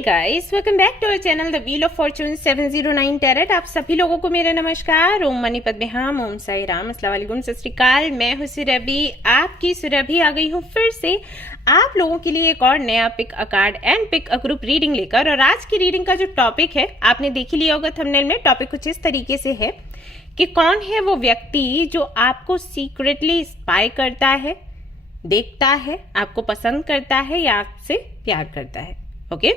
Guys, welcome back to our channel the wheel of fortune 709 tarot. आप सभी लोगों को मेरा नमस्कार। ओम मनी पद्मे हम, ओम साई राम, अस्सलाम वालेकुम, सत श्री अकाल। मैं हूं सुरभि, आपकी सुरभि आ गई हूं फिर से आप लोगों के लिए एक और नया pick a card and pick a group reading लेकर। और आज की रीडिंग का जो टॉपिक है आपने देख ही लिया होगा थंबनेल में। टॉपिक कुछ इस तरीके से है कि कौन है वो व्यक्ति जो आपको सीक्रेटली स्पाई करता है, देखता है, आपको पसंद करता है या आपसे प्यार करता है। ओके,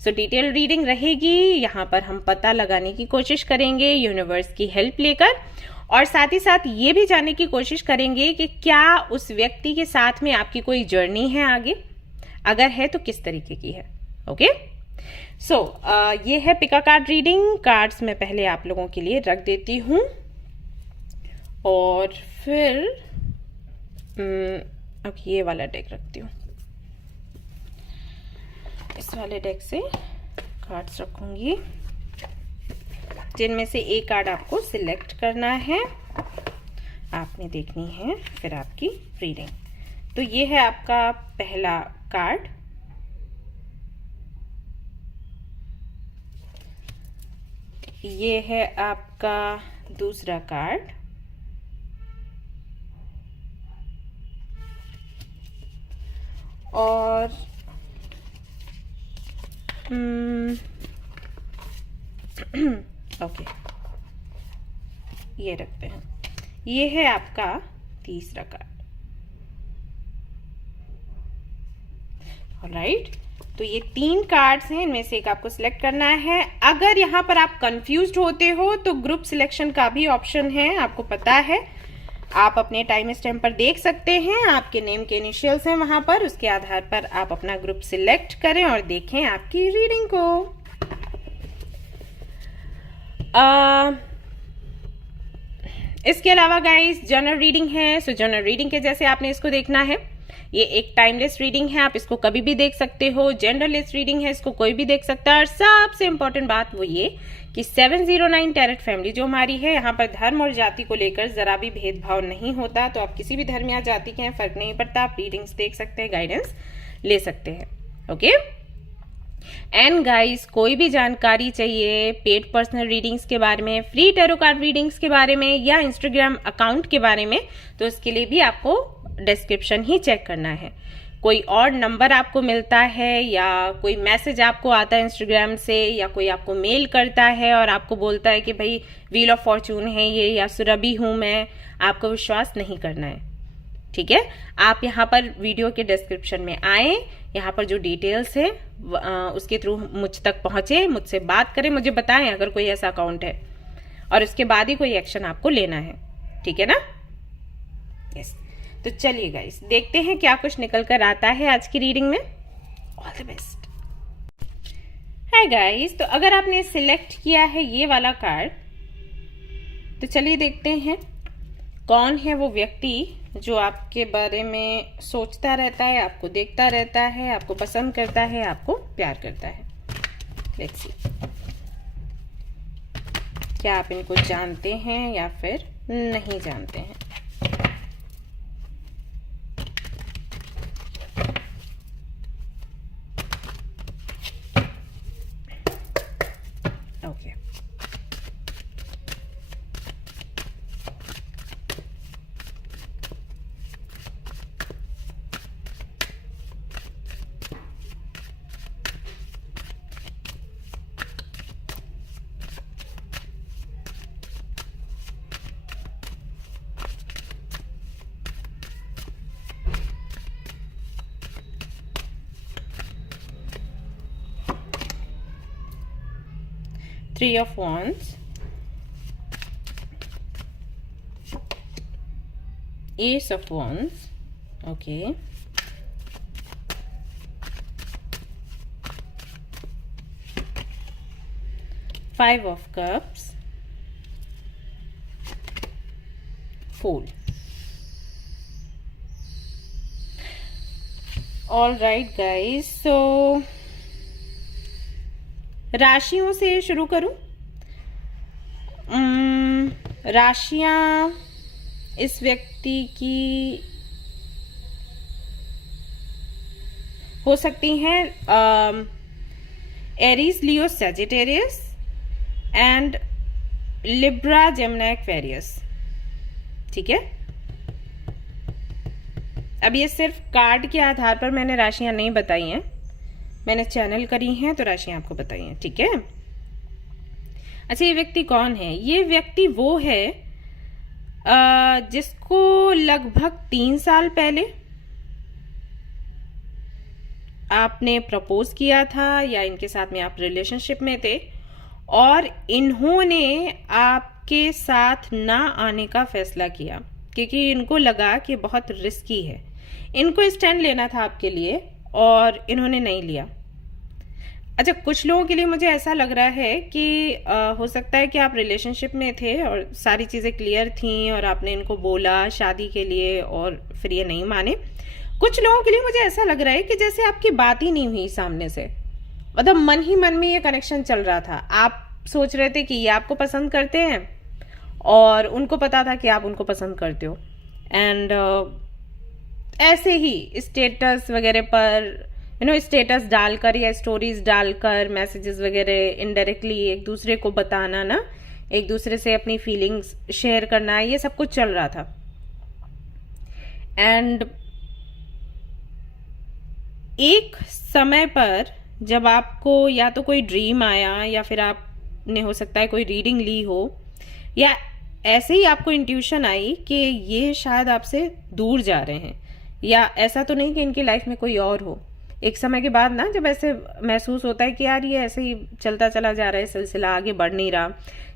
सो डिटेल रीडिंग रहेगी। यहाँ पर हम पता लगाने की कोशिश करेंगे यूनिवर्स की हेल्प लेकर, और साथ ही साथ ये भी जानने की कोशिश करेंगे कि क्या उस व्यक्ति के साथ में आपकी कोई जर्नी है आगे, अगर है तो किस तरीके की है। ओके, सो ये है पिका कार्ड रीडिंग। कार्ड्स मैं पहले आप लोगों के लिए रख देती हूँ और फिर अब ये वाला डेक रखती हूँ। इस वाले डेक से कार्ड्स रखूंगी, जिनमें से एक कार्ड आपको सिलेक्ट करना है, आपने देखनी है फिर आपकी रीडिंग। तो ये है आपका पहला कार्ड, ये है आपका दूसरा कार्ड, और ओके ये रखते हैं। ये है आपका तीसरा कार्ड। ऑलराइट, तो ये 3 कार्ड्स हैं, इनमें से एक आपको सिलेक्ट करना है। अगर यहाँ पर आप कंफ्यूज्ड होते हो तो ग्रुप सिलेक्शन का भी ऑप्शन है, आपको पता है। आप अपने टाइम स्टैम्प पर देख सकते हैं, आपके नेम के इनिशियल्स हैं वहां पर, उसके आधार पर आप अपना ग्रुप सिलेक्ट करें और देखें आपकी रीडिंग को। इसके अलावा गाइस जनरल रीडिंग है, सो जनरल रीडिंग के जैसे आपने इसको देखना है। ये एक टाइमलेस रीडिंग है, आप इसको कभी भी देख सकते हो। जेंडरलेस रीडिंग है, इसको कोई भी देख सकता है। और सबसे इंपॉर्टेंट बात वो ये कि 709 टैरेट फैमिली जो हमारी है, यहाँ पर धर्म और जाति को लेकर जरा भी भेदभाव नहीं होता। तो आप किसी भी धर्म या जाति के हैं, फर्क नहीं पड़ता, आप रीडिंग्स देख सकते हैं, गाइडेंस ले सकते हैं। ओके, एंड गाइस, कोई भी जानकारी चाहिए पेड पर्सनल रीडिंग्स के बारे में, फ्री टैरो कार्ड रीडिंग्स के बारे में या इंस्टाग्राम अकाउंट के बारे में, तो इसके लिए भी आपको डिस्क्रिप्शन ही चेक करना है। कोई और नंबर आपको मिलता है या कोई मैसेज आपको आता है इंस्टाग्राम से, या कोई आपको मेल करता है और आपको बोलता है कि भाई व्हील ऑफ फॉर्चून है ये, या सुरभि हूं मैं, आपको विश्वास नहीं करना है। ठीक है, आप यहाँ पर वीडियो के डिस्क्रिप्शन में आए, यहाँ पर जो डिटेल्स है उसके थ्रू मुझ तक पहुंचे, मुझसे बात करें, मुझे बताएं अगर कोई ऐसा अकाउंट है, और उसके बाद ही कोई एक्शन आपको लेना है। ठीक है ना? यस, तो चलिए गाइस देखते हैं क्या कुछ निकल कर आता है आज की रीडिंग में। All the best. Hi guys, तो अगर आपने सिलेक्ट किया है ये वाला कार्ड, तो चलिए देखते हैं कौन है वो व्यक्ति जो आपके बारे में सोचता रहता है, आपको देखता रहता है, आपको पसंद करता है, आपको प्यार करता है। लेट्स सी, क्या आप इनको जानते हैं या फिर नहीं जानते हैं। Okay, 3 of Wands, Ace of Wands, okay, Five of Cups, Fool. All right guys, so राशियों से शुरू करूं। राशियां इस व्यक्ति की हो सकती हैं Aries, Leo, Sagittarius and Libra, Gemini, Aquarius. ठीक है, अब ये सिर्फ कार्ड के आधार पर मैंने राशियां नहीं बताई हैं, मैंने चैनल करी हैं तो राशियां आपको बताई हैं। ठीक है, अच्छा ये व्यक्ति कौन है? ये व्यक्ति वो है जिसको लगभग 3 साल पहले आपने प्रपोज किया था या इनके साथ में आप रिलेशनशिप में थे और इन्होंने आपके साथ ना आने का फैसला किया क्योंकि इनको लगा कि बहुत रिस्की है। इनको स्टैंड लेना था आपके लिए और इन्होंने नहीं लिया। अच्छा, कुछ लोगों के लिए मुझे ऐसा लग रहा है कि हो सकता है कि आप रिलेशनशिप में थे और सारी चीज़ें क्लियर थी और आपने इनको बोला शादी के लिए और फिर ये नहीं माने। कुछ लोगों के लिए मुझे ऐसा लग रहा है कि जैसे आपकी बात ही नहीं हुई सामने से, मतलब मन ही मन में ये कनेक्शन चल रहा था। आप सोच रहे थे कि ये आपको पसंद करते हैं और उनको पता था कि आप उनको पसंद करते हो एंड ऐसे ही स्टेटस वगैरह पर स्टेटस डालकर या स्टोरीज डालकर मैसेजेस वगैरह इनडायरेक्टली एक दूसरे को बताना ना, एक दूसरे से अपनी फीलिंग्स शेयर करना, ये सब कुछ चल रहा था। एंड एक समय पर जब आपको या तो कोई ड्रीम आया या फिर आपने हो सकता है कोई रीडिंग ली हो या ऐसे ही आपको इंट्यूशन आई कि ये शायद आपसे दूर जा रहे हैं, या ऐसा तो नहीं कि इनकी लाइफ में कोई और हो। एक समय के बाद ना जब ऐसे महसूस होता है कि यार ये ऐसे ही चलता चला जा रहा है, सिलसिला आगे बढ़ नहीं रहा,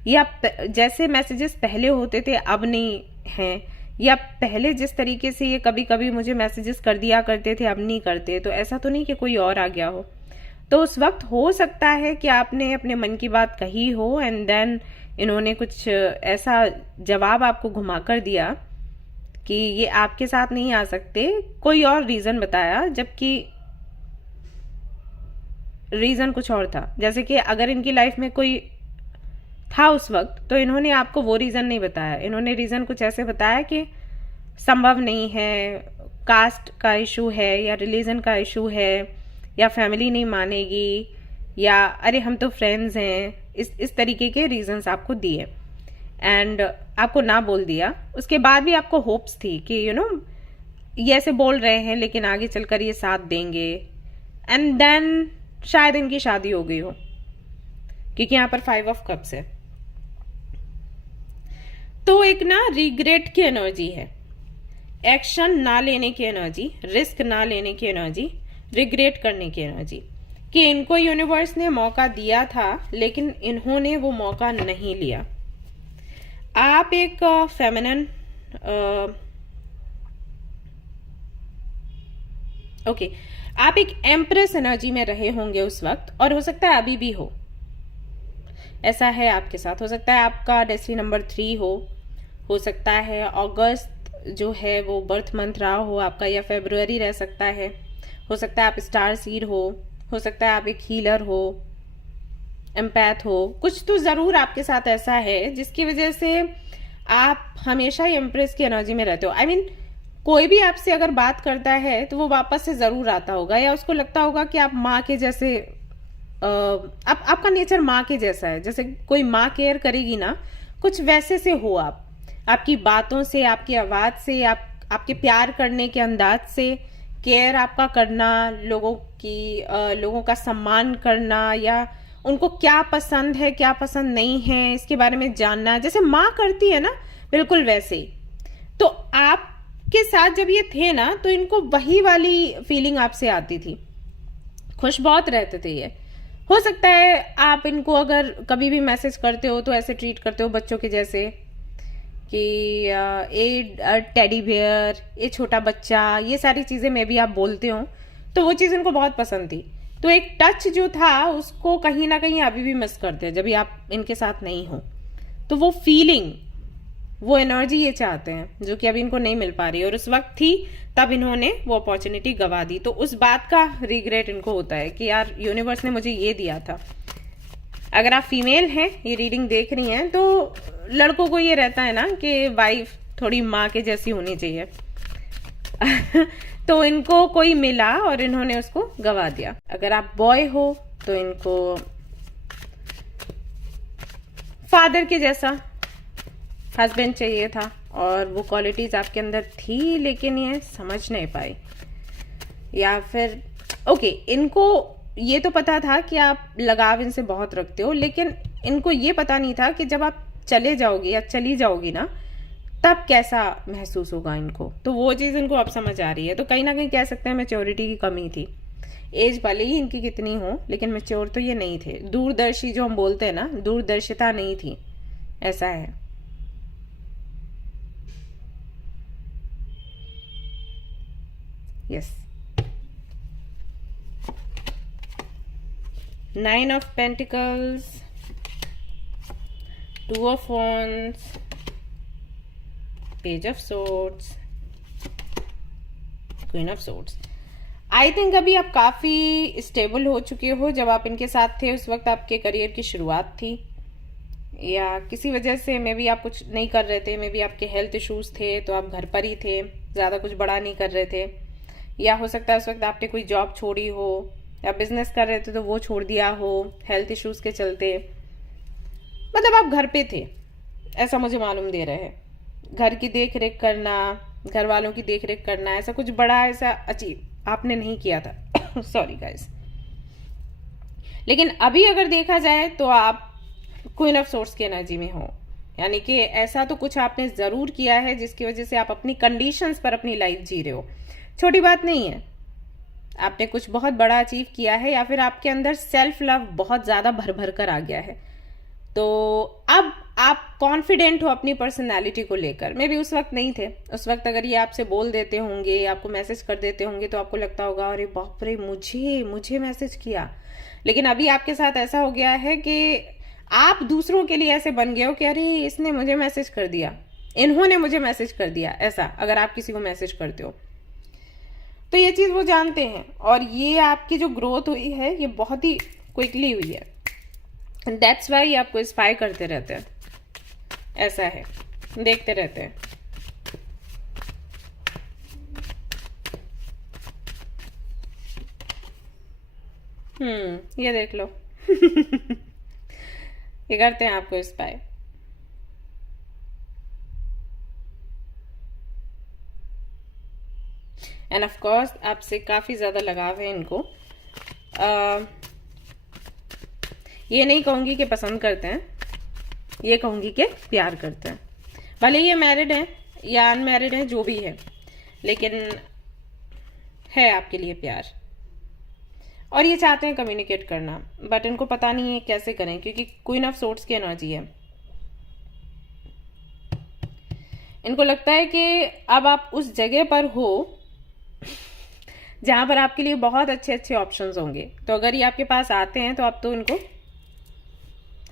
या जैसे मैसेजेस पहले होते थे अब नहीं हैं, या पहले जिस तरीके से ये कभी कभी मुझे मैसेजेस कर दिया करते थे अब नहीं करते, तो ऐसा तो नहीं कि कोई और आ गया हो। तो उस वक्त हो सकता है कि आपने अपने मन की बात कही हो एंड देन इन्होंने कुछ ऐसा जवाब आपको घुमा कर दिया कि ये आपके साथ नहीं आ सकते, कोई और रीजन बताया, जबकि रीजन कुछ और था। जैसे कि अगर इनकी लाइफ में कोई था उस वक्त तो इन्होंने आपको वो रीजन नहीं बताया, इन्होंने रीजन कुछ ऐसे बताया कि संभव नहीं है, कास्ट का इशू है या रिलीजन का इशू है या फैमिली नहीं मानेगी या अरे हम तो फ्रेंड्स हैं, इस तरीके के रीजंस आपको दिए एंड आपको ना बोल दिया। उसके बाद भी आपको होप्स थी कि ये ऐसे बोल रहे हैं लेकिन आगे चलकर ये साथ देंगे एंड देन शायद इनकी शादी हो गई हो क्योंकि यहाँ पर 5 ऑफ कप्स है। तो एक ना रिग्रेट की एनर्जी है, एक्शन ना लेने की एनर्जी, रिस्क ना लेने की एनर्जी, रिग्रेट करने की एनर्जी कि इनको यूनिवर्स ने मौका दिया था लेकिन इन्होंने वो मौका नहीं लिया। आप एक फेमिनिन आप एक एम्प्रेस एनर्जी में रहे होंगे उस वक्त और हो सकता है अभी भी हो, ऐसा है आपके साथ। हो सकता है आपका डेस्टिनी नंबर 3 हो सकता है अगस्त जो है वो बर्थ मंथ रहा हो आपका, या फरवरी रह सकता है, हो सकता है आप स्टार सीड हो सकता है आप एक हीलर हो, एम्पैथ हो, कुछ तो जरूर आपके साथ ऐसा है जिसकी वजह से आप हमेशा ही एम्प्रेस की एनर्जी में रहते हो। I mean, कोई भी आपसे अगर बात करता है तो वो वापस से जरूर आता होगा या उसको लगता होगा कि आप माँ के जैसे आपका नेचर माँ के जैसा है, जैसे कोई माँ केयर करेगी ना, कुछ वैसे से हो आप, आपकी बातों से, आपकी आवाज से, आपके प्यार करने के अंदाज से, केयर आपका करना, लोगों का सम्मान करना या उनको क्या पसंद है क्या पसंद नहीं है इसके बारे में जानना, जैसे माँ करती है ना, बिल्कुल वैसे ही। तो आपके साथ जब ये थे ना तो इनको वही वाली फीलिंग आपसे आती थी, खुश बहुत रहते थे ये। हो सकता है आप इनको अगर कभी भी मैसेज करते हो तो ऐसे ट्रीट करते हो बच्चों के जैसे कि ए टेडी बियर, ये छोटा बच्चा, ये सारी चीजें में भी आप बोलते हो, तो वो चीज इनको बहुत पसंद थी। तो एक टच जो था उसको कहीं ना कहीं अभी भी मिस करते हैं जब भी आप इनके साथ नहीं हो। तो वो फीलिंग, वो एनर्जी ये चाहते हैं जो कि अभी इनको नहीं मिल पा रही है और उस वक्त थी तब इन्होंने वो अपॉर्चुनिटी गवा दी। तो उस बात का रिग्रेट इनको होता है कि यार यूनिवर्स ने मुझे ये दिया था। अगर आप फीमेल हैं, ये रीडिंग देख रही हैं, तो लड़कों को ये रहता है ना कि वाइफ थोड़ी माँ के जैसी होनी चाहिए तो इनको कोई मिला और इन्होंने उसको गवा दिया। अगर आप बॉय हो तो इनको फादर के जैसा हस्बैंड चाहिए था, और वो क्वालिटीज आपके अंदर थी लेकिन ये समझ नहीं पाई। या फिर ओके, इनको ये तो पता था कि आप लगाव इनसे बहुत रखते हो, लेकिन इनको ये पता नहीं था कि जब आप चले जाओगे या चली जाओगी ना, तब कैसा महसूस होगा इनको। तो वो चीज़ इनको अब समझ आ रही है। तो कहीं ना कहीं कह सकते हैं मैच्योरिटी की कमी थी। एज भले ही इनकी कितनी हो, लेकिन मैच्योर तो ये नहीं थे। दूरदर्शी जो हम बोलते हैं ना, दूरदर्शिता नहीं थी, ऐसा है। Yes, 9 of Pentacles, 2 of Wands, Page of Swords, Queen of Swords। I think अभी आप काफ़ी स्टेबल हो चुके हो। जब आप इनके साथ थे उस वक्त आपके करियर की शुरुआत थी, या किसी वजह से मे बी आप कुछ नहीं कर रहे थे, मे बी आपके हेल्थ इश्यूज थे तो आप घर पर ही थे, ज़्यादा कुछ बड़ा नहीं कर रहे थे, या हो सकता है उस वक्त आपने कोई जॉब छोड़ी हो या बिजनेस कर रहे थे तो वो छोड़ दिया हो हेल्थ इश्यूज के चलते। मतलब आप घर पे थे, ऐसा मुझे मालूम दे रहे हैं। घर की देख रेख करना, घर वालों की देख रेख करना, ऐसा कुछ बड़ा ऐसा अचीव आपने नहीं किया था। Sorry guys. लेकिन अभी अगर देखा जाए तो आप क्वीन ऑफ सोर्ड्स की एनर्जी में हो, यानी कि ऐसा तो कुछ आपने जरूर किया है जिसकी वजह से आप अपनी कंडीशंस पर अपनी लाइफ जी रहे हो। छोटी बात नहीं है, आपने कुछ बहुत बड़ा अचीव किया है, या फिर आपके अंदर सेल्फ लव बहुत ज्यादा भर भर कर आ गया है। तो अब आप कॉन्फिडेंट हो अपनी पर्सनालिटी को लेकर। मे भी उस वक्त नहीं थे। उस वक्त अगर ये आपसे बोल देते होंगे, आपको मैसेज कर देते होंगे, तो आपको लगता होगा अरे बाप रे, मुझे मैसेज किया। लेकिन अभी आपके साथ ऐसा हो गया है कि आप दूसरों के लिए ऐसे बन गए हो कि अरे इसने मुझे मैसेज कर दिया, इन्होंने मुझे मैसेज कर दिया। ऐसा अगर आप किसी को मैसेज करते हो तो ये चीज वो जानते हैं, और ये आपकी जो ग्रोथ हुई है ये बहुत ही क्विकली हुई है। दैट्स वाई आपको इंस्पायर करते रहते हैं, ऐसा है, देखते रहते हैं। ये देख लो। ये करते हैं आपको इंस्पायर। एंड ऑफ कोर्स आपसे काफी ज्यादा लगाव है इनको। ये नहीं कहूंगी कि पसंद करते हैं, ये कहूंगी कि प्यार करते हैं। भले ये मैरिड है या अनमैरिड है, जो भी है, लेकिन है आपके लिए प्यार। और ये चाहते हैं कम्युनिकेट करना, बट इनको पता नहीं है कैसे करें, क्योंकि क्वीन ऑफ सोर्ड्स की एनर्जी है। इनको लगता है कि अब आप उस जगह पर हो जहां पर आपके लिए बहुत अच्छे अच्छे ऑप्शंस होंगे। तो अगर ये आपके पास आते हैं तो आप तो इनको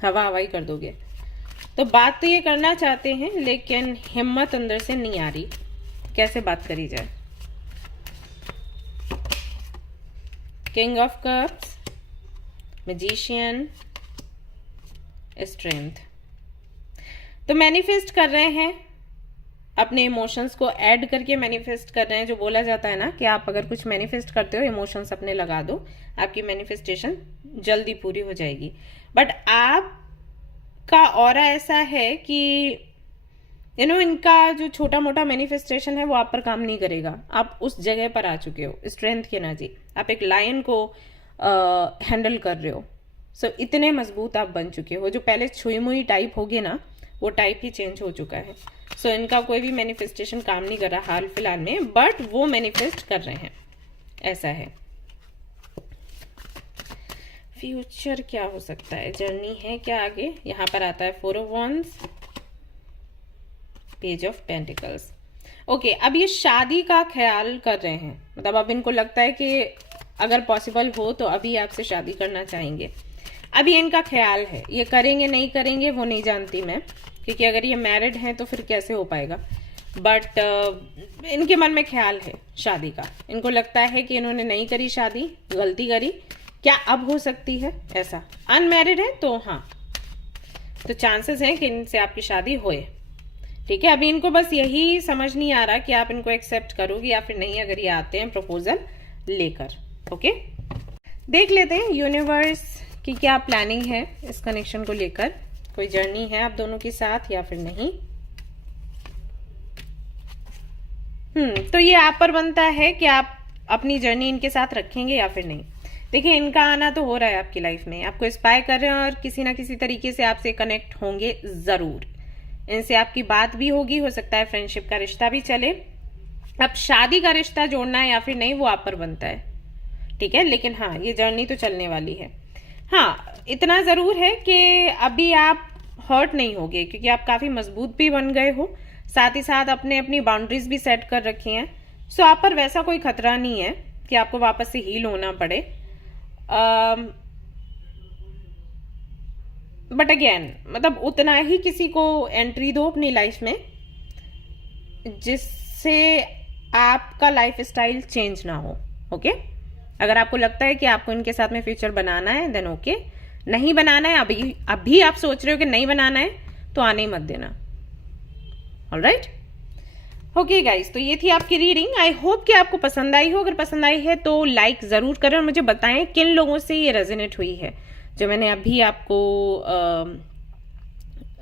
हवाई कर दोगे। तो बात तो ये करना चाहते हैं, लेकिन हिम्मत अंदर से नहीं आ रही, कैसे बात करी जाए। King of cups, magician, strength. तो मैनिफेस्ट कर रहे हैं, अपने इमोशंस को ऐड करके मैनिफेस्ट कर रहे हैं। जो बोला जाता है ना कि आप अगर कुछ मैनिफेस्ट करते हो, इमोशंस अपने लगा दो, आपकी मैनिफेस्टेशन जल्दी पूरी हो जाएगी। बट आपका ऑरा ऐसा है कि इनका जो छोटा मोटा मैनिफेस्टेशन है वो आप पर काम नहीं करेगा। आप उस जगह पर आ चुके हो, स्ट्रेंथ की एनर्जी। आप एक लायन को हैंडल कर रहे हो। सो इतने मजबूत आप बन चुके हो। जो पहले छुई मुई टाइप होगे ना, वो टाइप ही चेंज हो चुका है। सो इनका कोई भी मैनिफेस्टेशन काम नहीं कर रहा हाल फिलहाल में, बट वो मैनिफेस्ट कर रहे हैं, ऐसा है। फ्यूचर क्या हो सकता है, जर्नी है क्या आगे। यहाँ पर आता है 4 of Wands, page of pentacles. Okay, अब ये शादी का ख्याल कर रहे हैं। मतलब अब इनको लगता है कि अगर पॉसिबल हो तो अभी आपसे शादी करना चाहेंगे। अभी इनका ख्याल है, ये करेंगे नहीं करेंगे वो नहीं जानती मैं, क्योंकि अगर ये मैरिड हैं तो फिर कैसे हो पाएगा। बट इनके मन में ख्याल है शादी का। इनको लगता है कि इन्होंने नहीं करी शादी, गलती करी, क्या अब हो सकती है ऐसा। अनमैरिड है तो हाँ, तो चांसेस हैं कि इनसे आपकी शादी होए। ठीक है, अभी इनको बस यही समझ नहीं आ रहा कि आप इनको एक्सेप्ट करोगे या फिर नहीं, अगर ये आते हैं प्रपोजल लेकर। ओके, देख लेते हैं यूनिवर्स की क्या प्लानिंग है इस कनेक्शन को लेकर। कोई जर्नी है आप दोनों के साथ या फिर नहीं। तो ये आप पर बनता है कि आप अपनी जर्नी इनके साथ रखेंगे या फिर नहीं। देखिए, इनका आना तो हो रहा है आपकी लाइफ में, आपको इंस्पायर कर रहे हैं और किसी ना किसी तरीके से आपसे कनेक्ट होंगे जरूर। इनसे आपकी बात भी होगी, हो सकता है फ्रेंडशिप का रिश्ता भी चले। अब शादी का रिश्ता जोड़ना है या फिर नहीं वो आप पर बनता है, ठीक है। लेकिन हाँ, ये जर्नी तो चलने वाली है। हाँ, इतना जरूर है कि अभी आप हर्ट नहीं होगे, क्योंकि आप काफी मजबूत भी बन गए हो, साथ ही साथ अपनी बाउंड्रीज भी सेट कर रखी हैं। सो आप पर वैसा कोई खतरा नहीं है कि आपको वापस से हील होना पड़े। बट अगेन, मतलब उतना ही किसी को एंट्री दो अपनी लाइफ में जिससे आपका लाइफ स्टाइल चेंज ना हो। ओके, अगर आपको लगता है कि आपको इनके साथ में फ्यूचर बनाना है देन ओके। नहीं बनाना है, अभी आप सोच रहे हो कि नहीं बनाना है, तो आने ही मत देना। ऑलराइट, ओके गाइस, तो ये थी आपकी रीडिंग। आई होप कि आपको पसंद आई हो। अगर पसंद आई है तो लाइक जरूर करें और मुझे बताएं किन लोगों से ये रेजोनेट हुई है जो मैंने अभी आपको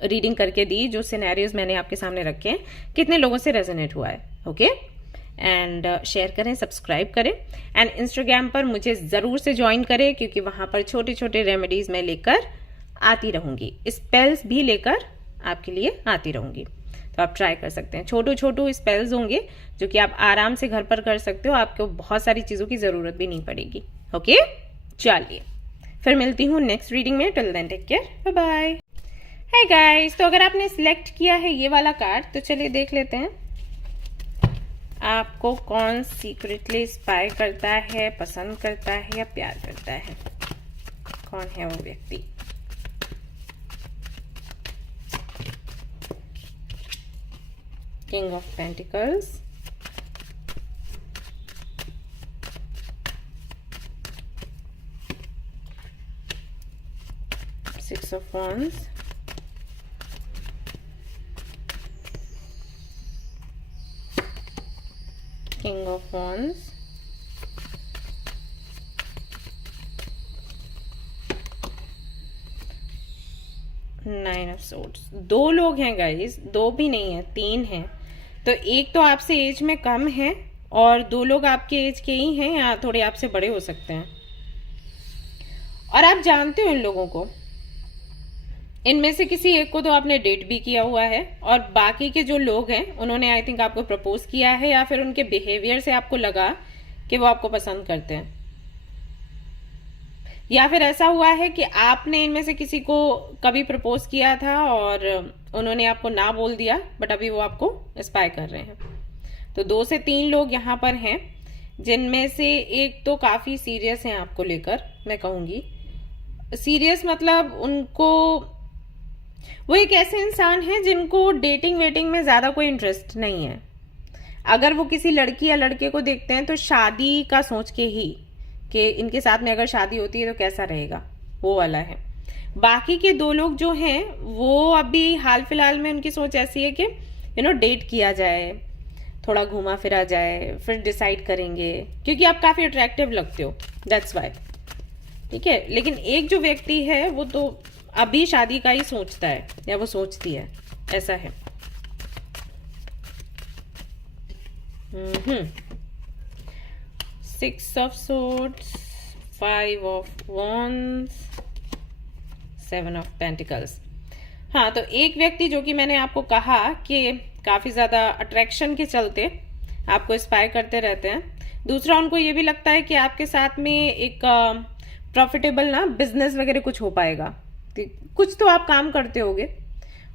रीडिंग करके दी, जो सिनेरियोज मैंने आपके सामने रखे हैं, कितने लोगों से रेजोनेट हुआ है। ओके, एंड शेयर करें, सब्सक्राइब करें, एंड इंस्टाग्राम पर मुझे ज़रूर से ज्वाइन करें, क्योंकि वहाँ पर छोटे छोटे रेमेडीज मैं लेकर आती रहूँगी, स्पेल्स भी लेकर आपके लिए आती रहूँगी। तो आप ट्राई कर सकते हैं। छोटू स्पेल्स होंगे जो कि आप आराम से घर पर कर सकते हो, आपको बहुत सारी चीज़ों की ज़रूरत भी नहीं पड़ेगी। ओके, चलिए फिर मिलती हूँ नेक्स्ट रीडिंग में। Till then take care, bye bye. Hi guys, तो अगर आपने सिलेक्ट किया है ये वाला कार्ड तो चलिए देख लेते हैं आपको कौन सीक्रेटली इंस्पायर करता है, पसंद करता है या प्यार करता है। कौन है वो व्यक्ति। King of Pentacles, Six of Wands, King of Wands, Nine of Swords। दो लोग हैं गाइस, दो भी नहीं है, तीन हैं। तो एक तो आपसे एज में कम है और दो लोग आपके एज के ही हैं या थोड़े आपसे बड़े हो सकते हैं, और आप जानते हो इन लोगों को। इनमें से किसी एक को तो आपने डेट भी किया हुआ है, और बाकी के जो लोग हैं उन्होंने आई थिंक आपको प्रपोज किया है, या फिर उनके बिहेवियर से आपको लगा कि वो आपको पसंद करते हैं, या फिर ऐसा हुआ है कि आपने इनमें से किसी को कभी प्रपोज किया था और उन्होंने आपको ना बोल दिया, बट अभी वो आपको इंस्पायर कर रहे हैं। तो 2 से 3 लोग यहाँ पर हैं, जिनमें से एक तो काफी सीरियस हैं आपको लेकर। मैं कहूंगी सीरियस मतलब उनको, वो एक ऐसे इंसान हैं जिनको डेटिंग वेटिंग में ज्यादा कोई इंटरेस्ट नहीं है। अगर वो किसी लड़की या लड़के को देखते हैं तो शादी का सोच के ही कि इनके साथ में अगर शादी होती है तो कैसा रहेगा, वो वाला है। बाकी के 2 लोग जो हैं वो अभी हाल फिलहाल में उनकी सोच ऐसी है कि डेट किया जाए, थोड़ा घूमा फिरा जाए, फिर डिसाइड करेंगे, क्योंकि आप काफी अट्रैक्टिव लगते हो, दैट्स वाई। ठीक है, लेकिन एक जो व्यक्ति है वो तो अभी शादी का ही सोचता है या वो सोचती है, ऐसा है। Six of Swords, Five of Wands, Seven of Pentacles। हाँ, तो एक व्यक्ति जो कि मैंने आपको कहा कि काफी ज्यादा अट्रैक्शन के चलते आपको इंस्पायर करते रहते हैं। दूसरा, उनको ये भी लगता है कि आपके साथ में एक प्रॉफिटेबल ना बिजनेस वगैरह कुछ हो पाएगा। कुछ तो आप काम करते होगे,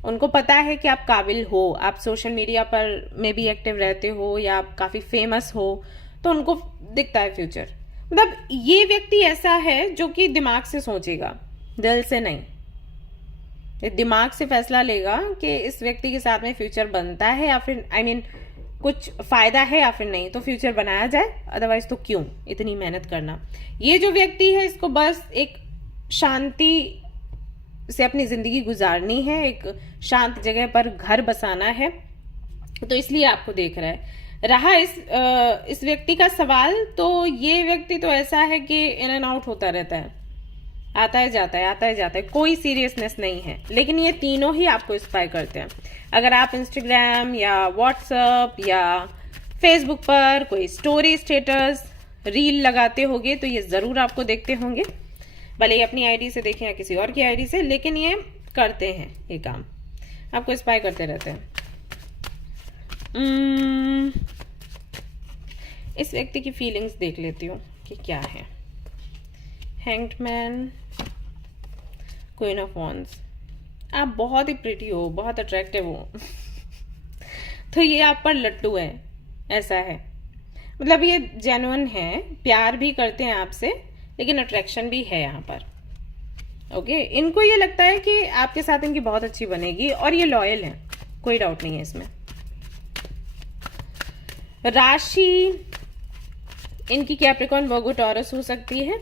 उनको पता है कि आप काबिल हो, आप सोशल मीडिया पर में भी एक्टिव रहते हो या आप काफी फेमस हो, तो उनको दिखता है फ्यूचर। मतलब ये व्यक्ति ऐसा है जो कि दिमाग से सोचेगा, दिल से नहीं। दिमाग से फैसला लेगा कि इस व्यक्ति के साथ में फ्यूचर बनता है या फिर कुछ फायदा है या फिर नहीं, तो फ्यूचर बनाया जाए, अदरवाइज तो क्यों इतनी मेहनत करना। ये जो व्यक्ति है इसको बस एक शांति से अपनी जिंदगी गुजारनी है, एक शांत जगह पर घर बसाना है, तो इसलिए आपको देख रहा है। रहा इस व्यक्ति का सवाल, तो ये व्यक्ति तो ऐसा है कि इन एंड आउट होता रहता है, आता है जाता है, आता है जाता है, कोई सीरियसनेस नहीं है। लेकिन ये तीनों ही आपको स्पाई करते हैं। अगर आप इंस्टाग्राम या व्हाट्सएप या फेसबुक पर कोई स्टोरी, स्टेटस, रील लगाते होगे तो ये ज़रूर आपको देखते होंगे, भले ही अपनी आईडी से देखें या किसी और की आईडी से, लेकिन ये करते हैं, ये काम आपको स्पाई करते रहते हैं। इस व्यक्ति की फीलिंग्स देख लेती हूँ कि क्या है। Hanged man, queen of wands, आप बहुत ही प्रिटी हो, बहुत अट्रैक्टिव हो तो ये आप पर लट्टू है, ऐसा है। मतलब ये जेन्युइन है, प्यार भी करते हैं आपसे, लेकिन अट्रैक्शन भी है यहाँ पर। ओके, इनको ये लगता है कि आपके साथ इनकी बहुत अच्छी बनेगी और ये लॉयल है, कोई डाउट नहीं है इसमें। राशि इनकी कैप्रिकॉर्न, वर्गो, टॉरस हो सकती है।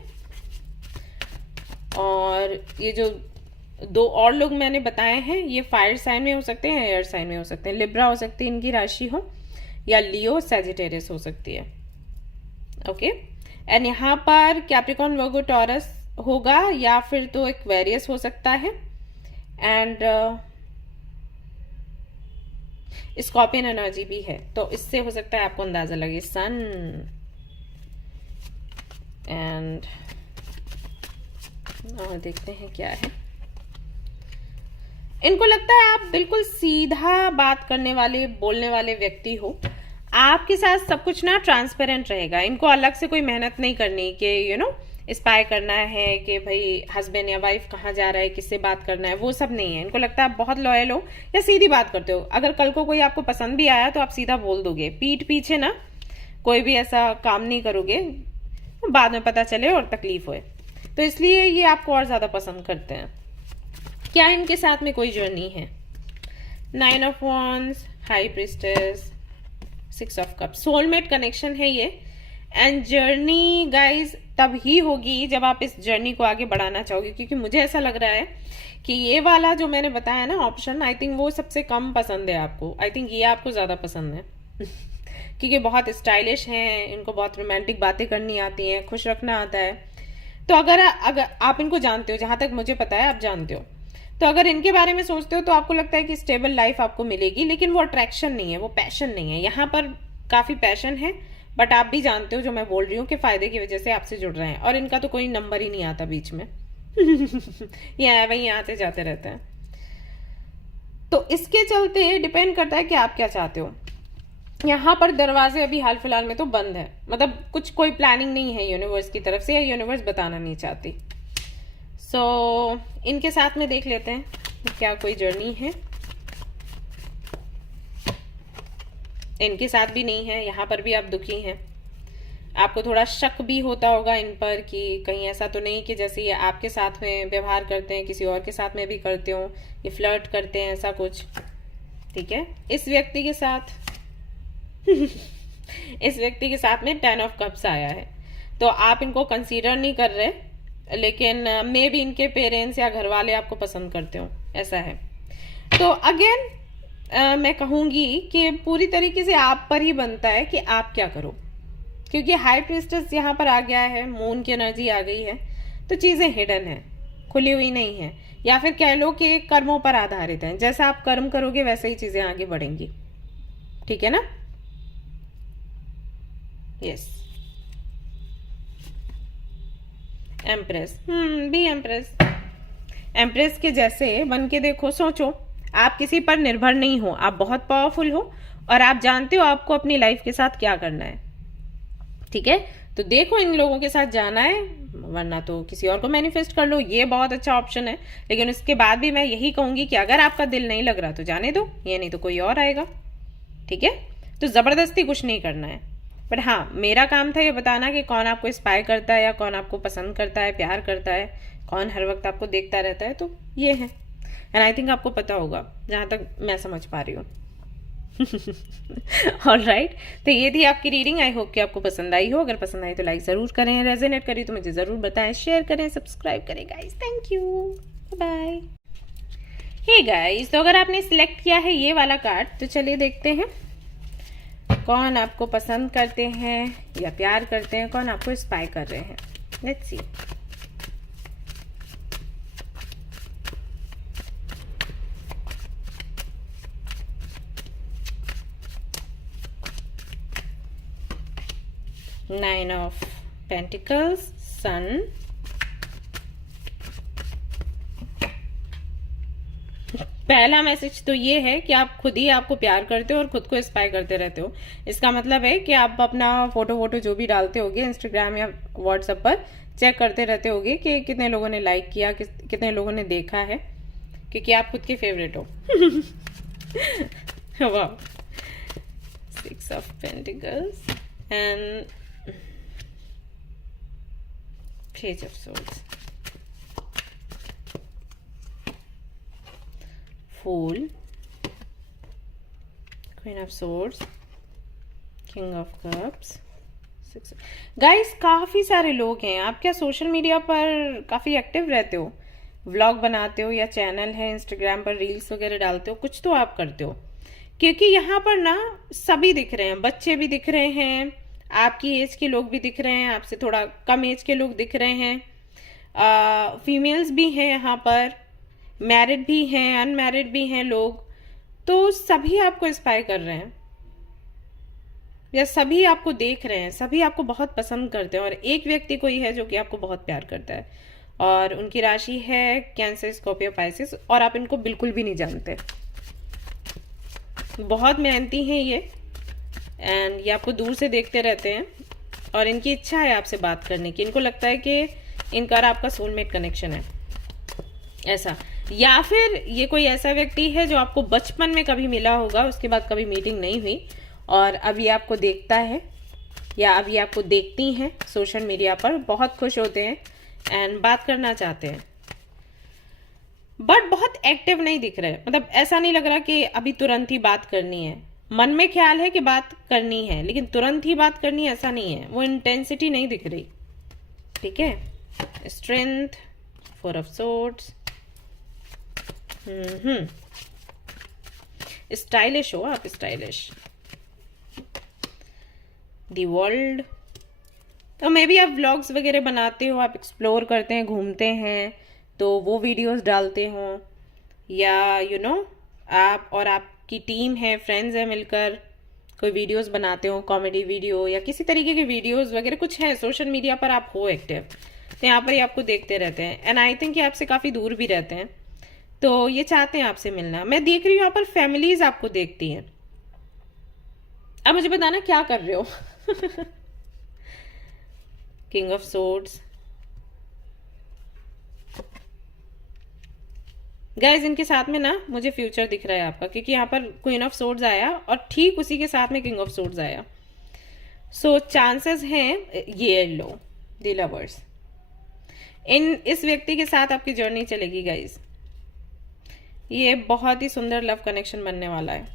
और ये जो दो और लोग मैंने बताए हैं ये फायर साइन में हो सकते हैं, एयर साइन में हो सकते हैं। लिब्रा हो सकती है इनकी राशि हो, या लियो, सैजिटेरियस हो सकती है। ओके, एंड यहाँ पर कैप्रिकॉर्न, वर्गो, टॉरस होगा, या फिर तो एक्वेरियस हो सकता है, एंड स्कॉर्पियन एनर्जी भी है। तो इससे हो सकता है आपको अंदाजा लगे। सन एंड देखते हैं क्या है। इनको लगता है आप बिल्कुल सीधा बात करने वाले, बोलने वाले व्यक्ति हो। आपके साथ सब कुछ ना ट्रांसपेरेंट रहेगा। इनको अलग से कोई मेहनत नहीं करनी कि स्पाई करना है कि भाई हस्बैंड या वाइफ कहाँ जा रहा है, किससे बात करना है, वो सब नहीं है। इनको लगता है आप बहुत लॉयल हो या सीधी बात करते हो। अगर कल को कोई आपको पसंद भी आया तो आप सीधा बोल दोगे, पीठ पीछे ना कोई भी ऐसा काम नहीं करोगे, बाद में पता चले और तकलीफ होए। तो इसलिए ये आपको और ज्यादा पसंद करते हैं। क्या इनके साथ में कोई जर्नी है? 9 of wands, high priestess, 6 of cups, soulmate connection है ये। एंड जर्नी गाइज तब ही होगी जब आप इस जर्नी को आगे बढ़ाना चाहोगे, क्योंकि मुझे ऐसा लग रहा है कि ये वाला जो मैंने बताया ना ऑप्शन, आई थिंक वो सबसे कम पसंद है आपको। आई थिंक ये आपको ज्यादा पसंद है क्योंकि बहुत स्टाइलिश हैं, इनको बहुत रोमांटिक बातें करनी आती हैं, खुश रखना आता है। तो अगर आप इनको जानते हो, जहां तक मुझे पता है आप जानते हो, तो अगर इनके बारे में सोचते हो तो आपको लगता है कि स्टेबल लाइफ आपको मिलेगी, लेकिन वो अट्रैक्शन नहीं है, वो पैशन नहीं है। यहाँ पर काफी पैशन है, बट आप भी जानते हो जो मैं बोल रही हूँ कि फायदे की वजह से आपसे जुड़ रहे हैं, और इनका तो कोई नंबर ही नहीं आता बीच में ये वहीं आते जाते रहते हैं। तो इसके चलते डिपेंड करता है कि आप क्या चाहते हो। यहाँ पर दरवाजे अभी हाल फिलहाल में तो बंद है, मतलब कुछ कोई प्लानिंग नहीं है यूनिवर्स की तरफ से, या यूनिवर्स बताना नहीं चाहती। सो इनके साथ में देख लेते हैं क्या कोई जर्नी है। इनके साथ भी नहीं है, यहाँ पर भी आप दुखी हैं। आपको थोड़ा शक भी होता होगा इन पर कि कहीं ऐसा तो नहीं कि जैसे ये आपके साथ में व्यवहार करते हैं किसी और के साथ में भी करते हो, ये फ्लर्ट करते हैं, ऐसा कुछ। ठीक है, इस व्यक्ति के साथ इस व्यक्ति के साथ में 10 ऑफ कप्स आया है, तो आप इनको कंसीडर नहीं कर रहे, लेकिन मे भी इनके पेरेंट्स या घर वाले आपको पसंद करते हो, ऐसा है। तो अगेन मैं कहूंगी कि पूरी तरीके से आप पर ही बनता है कि आप क्या करो, क्योंकि हाई प्रिस्टेस यहाँ पर आ गया है, मून की एनर्जी आ गई है, तो चीजें हिडन है, खुली हुई नहीं है, या फिर कह लो कि कर्मों पर आधारित है। जैसा आप कर्म करोगे वैसे ही चीजें आगे बढ़ेंगी। ठीक है ना? यस, एम्प्रेस, भी एम्प्रेस, एम्प्रेस के जैसे बन के देखो, सोचो आप किसी पर निर्भर नहीं हो, आप बहुत पावरफुल हो और आप जानते हो आपको अपनी लाइफ के साथ क्या करना है। ठीक है, तो देखो इन लोगों के साथ जाना है, वरना तो किसी और को मैनिफेस्ट कर लो, ये बहुत अच्छा ऑप्शन है। लेकिन उसके बाद भी मैं यही कहूंगी कि अगर आपका दिल नहीं लग रहा तो जाने दो, ये नहीं तो कोई और आएगा। ठीक है, तो जबरदस्ती कुछ नहीं करना है। बट हाँ, मेरा काम था ये बताना कि कौन आपको इंस्पायर करता है या कौन आपको पसंद करता है, प्यार करता है, कौन हर वक्त आपको देखता रहता है। तो ये है, एंड आई थिंक आपको पता होगा जहां तक मैं समझ पा रही हूँ। ऑलराइट, तो ये थी आपकी रीडिंग। आई होप कि आपको पसंद आई हो। अगर पसंद आई तो लाइक जरूर करें, रेजोनेट करी तो मुझे जरूर बताएं, शेयर करें, सब्सक्राइब करें guys. Thank you, bye. Hey guys, तो अगर आपने सिलेक्ट किया है ये वाला कार्ड तो चलिए देखते हैं कौन आपको पसंद करते हैं या प्यार करते हैं, कौन आपको स्पाई कर रहे हैं। Let's see. Nine of pentacles, sun, पहला मैसेज तो ये है कि आप खुद ही आपको प्यार करते हो और खुद को स्पाई करते रहते हो। इसका मतलब है कि आप अपना फोटो जो भी डालते होगे इंस्टाग्राम या व्हाट्सएप पर, चेक करते रहते होगे कि कितने लोगों ने लाइक किया, कितने लोगों ने देखा है, क्योंकि आप खुद के फेवरेट हो। वाह। Six of pentacles and page of swords, fool, queen of swords, king of cups, six. Guys काफी सारे लोग हैं। आप क्या सोशल मीडिया पर काफी एक्टिव रहते हो, व्लॉग बनाते हो या चैनल है इंस्टाग्राम पर रील्स वगैरह डालते हो, कुछ तो आप करते हो, क्योंकि यहाँ पर ना सभी दिख रहे हैं। बच्चे भी दिख रहे हैं, आपकी एज के लोग भी दिख रहे हैं, आपसे थोड़ा कम एज के लोग दिख रहे हैं, फीमेल्स भी हैं यहाँ पर, मैरिड भी हैं, अनमैरिड भी हैं लोग। तो सभी आपको इंस्पायर कर रहे हैं या सभी आपको देख रहे हैं, सभी आपको बहुत पसंद करते हैं। और एक व्यक्ति कोई है जो कि आपको बहुत प्यार करता है और उनकी राशि है कैंसर, स्कॉर्पियो, पाइसेस, और आप इनको बिल्कुल भी नहीं जानते। बहुत मेहनती हैं ये एंड ये आपको दूर से देखते रहते हैं और इनकी इच्छा है आपसे बात करने की। इनको लगता है कि इनका और आपका सोलमेट कनेक्शन है ऐसा। या फिर ये कोई ऐसा व्यक्ति है जो आपको बचपन में कभी मिला होगा, उसके बाद कभी मीटिंग नहीं हुई और अब ये आपको देखता है या अब ये आपको देखती हैं सोशल मीडिया पर, बहुत खुश होते हैं एंड बात करना चाहते हैं, बट बहुत एक्टिव नहीं दिख रहे। मतलब ऐसा नहीं लग रहा कि अभी तुरंत ही बात करनी है। मन में ख्याल है कि बात करनी है लेकिन तुरंत ही बात करनी है ऐसा नहीं है, वो इंटेंसिटी नहीं दिख रही। ठीक है। Strength, four of swords, stylish हो आप, स्टाइलिश। दी वर्ल्ड, तो मे बी आप व्लॉग्स वगैरह बनाते हो, आप एक्सप्लोर करते हैं, घूमते हैं, तो वो वीडियोस डालते हो, या यू नो आप और आपकी टीम है, फ्रेंड्स है, मिलकर कोई वीडियोस बनाते हो, कॉमेडी वीडियो या किसी तरीके के वीडियोस वगैरह कुछ है, सोशल मीडिया पर आप हो एक्टिव, तो यहाँ पर ही आपको देखते रहते हैं। एंड आई थिंक कि आपसे काफ़ी दूर भी रहते हैं, तो ये चाहते हैं आपसे मिलना। मैं देख रही हूँ यहाँ पर फैमिलीज आपको देखती हैं। अब मुझे बताना क्या कर रहे हो। किंग ऑफ सोर्ड्स, गाइज इनके साथ में ना मुझे फ्यूचर दिख रहा है आपका, क्योंकि यहाँ पर क्वीन ऑफ सोर्ड्स आया और ठीक उसी के साथ में किंग ऑफ सोर्ड्स आया। सो चांसेस हैं ये लो द लवर्स, इस व्यक्ति के साथ आपकी जर्नी चलेगी गाइज। ये बहुत ही सुंदर लव कनेक्शन बनने वाला है।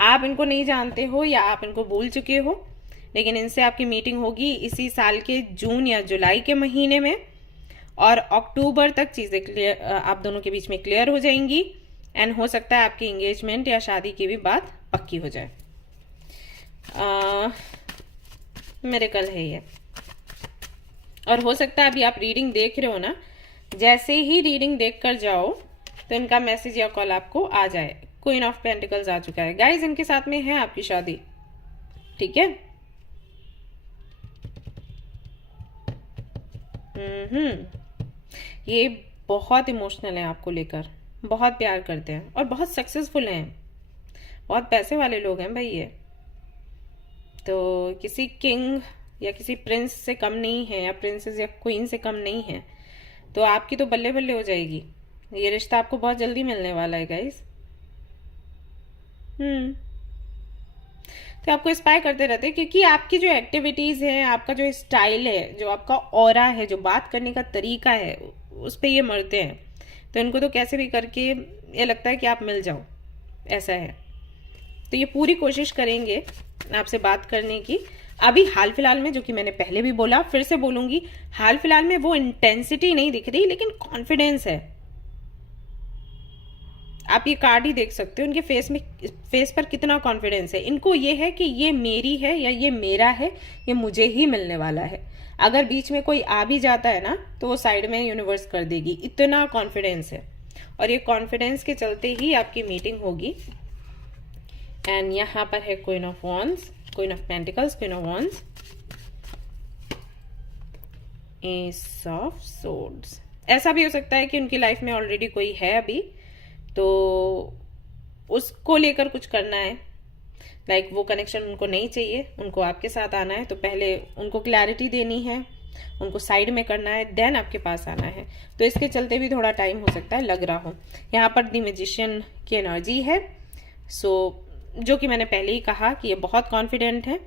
आप इनको नहीं जानते हो या आप इनको भूल चुके हो, लेकिन इनसे आपकी मीटिंग होगी इसी साल के जून या जुलाई के महीने में, और अक्टूबर तक चीज़ें क्लियर आप दोनों के बीच में क्लियर हो जाएंगी एंड हो सकता है आपकी एंगेजमेंट या शादी की भी बात पक्की हो जाए। मेरे कल है ये, और हो सकता है अभी आप रीडिंग देख रहे हो ना, जैसे ही रीडिंग देख कर जाओ तो इनका मैसेज या कॉल आपको आ जाए। क्वीन ऑफ पेंटिकल्स आ चुका है गाइज, इनके साथ में है आपकी शादी। ठीक है। ये बहुत इमोशनल है आपको लेकर, बहुत प्यार करते हैं और बहुत सक्सेसफुल हैं, बहुत पैसे वाले लोग हैं भाई ये। तो किसी किंग या किसी प्रिंस से कम नहीं है, या प्रिंसेस या क्वीन से कम नहीं है, तो आपकी तो बल्ले बल्ले हो जाएगी। ये रिश्ता आपको बहुत जल्दी मिलने वाला है गाइस। तो आपको इंस्पायर करते रहते हैं, क्योंकि आपकी जो एक्टिविटीज है, आपका जो स्टाइल है, जो आपका ऑरा है, जो बात करने का तरीका है, उस पे ये मरते हैं। तो इनको तो कैसे भी करके ये लगता है कि आप मिल जाओ, ऐसा है। तो ये पूरी कोशिश करेंगे आपसे बात करने की। अभी हाल फिलहाल में, जो कि मैंने पहले भी बोला, फिर से बोलूंगी, हाल फिलहाल में वो इंटेंसिटी नहीं दिख रही, लेकिन कॉन्फिडेंस है। आप ये कार्ड ही देख सकते हो, उनके फेस पर कितना कॉन्फिडेंस है। इनको ये है कि ये मेरी है या ये मेरा है, ये मुझे ही मिलने वाला है। अगर बीच में कोई आ भी जाता है ना तो वो साइड में यूनिवर्स कर देगी, इतना कॉन्फिडेंस है। और ये कॉन्फिडेंस के चलते ही आपकी मीटिंग होगी। एंड यहाँ पर है queen of wands, queen of pentacles, queen of wands, S of swords. ऐसा भी हो सकता है कि उनकी लाइफ में ऑलरेडी कोई है अभी, तो उसको लेकर कुछ करना है। लाइक वो कनेक्शन उनको नहीं चाहिए, उनको आपके साथ आना है, तो पहले उनको क्लैरिटी देनी है, उनको साइड में करना है, देन आपके पास आना है। तो इसके चलते भी थोड़ा टाइम हो सकता है लग रहा हो। यहाँ पर द मैजिशियन की एनर्जी है। सो जो कि मैंने पहले ही कहा कि ये बहुत कॉन्फिडेंट है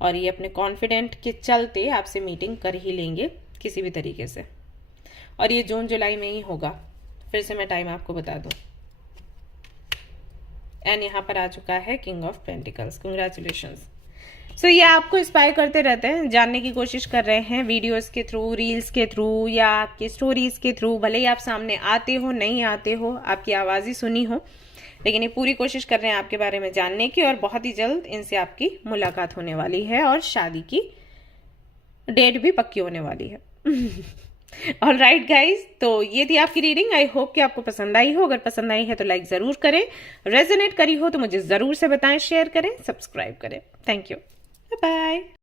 और ये अपने कॉन्फिडेंट के चलते आपसे मीटिंग कर ही लेंगे किसी भी तरीके से। और ये जून जुलाई में ही होगा। फिर से मैं टाइम आपको बता दूं। एंड यहाँ पर आ चुका है किंग ऑफ पेंटिकल्स। कंग्रेचुलेशंस। सो ये आपको इंस्पायर करते रहते हैं, जानने की कोशिश कर रहे हैं वीडियोस के थ्रू, रील्स के थ्रू या आपकी स्टोरीज के थ्रू। भले ही आप सामने आते हो नहीं आते हो, आपकी आवाज़ ही सुनी हो, लेकिन ये पूरी कोशिश कर रहे हैं आपके बारे में जानने की। और बहुत ही जल्द इनसे आपकी मुलाकात होने वाली है और शादी की डेट भी पक्की होने वाली है। ऑल राइट गाइज, तो ये थी आपकी रीडिंग। आई होप कि आपको पसंद आई हो। अगर पसंद आई है तो लाइक जरूर करें, रेजोनेट करी हो तो मुझे जरूर से बताएं, शेयर करें, सब्सक्राइब करें। Thank you, bye bye.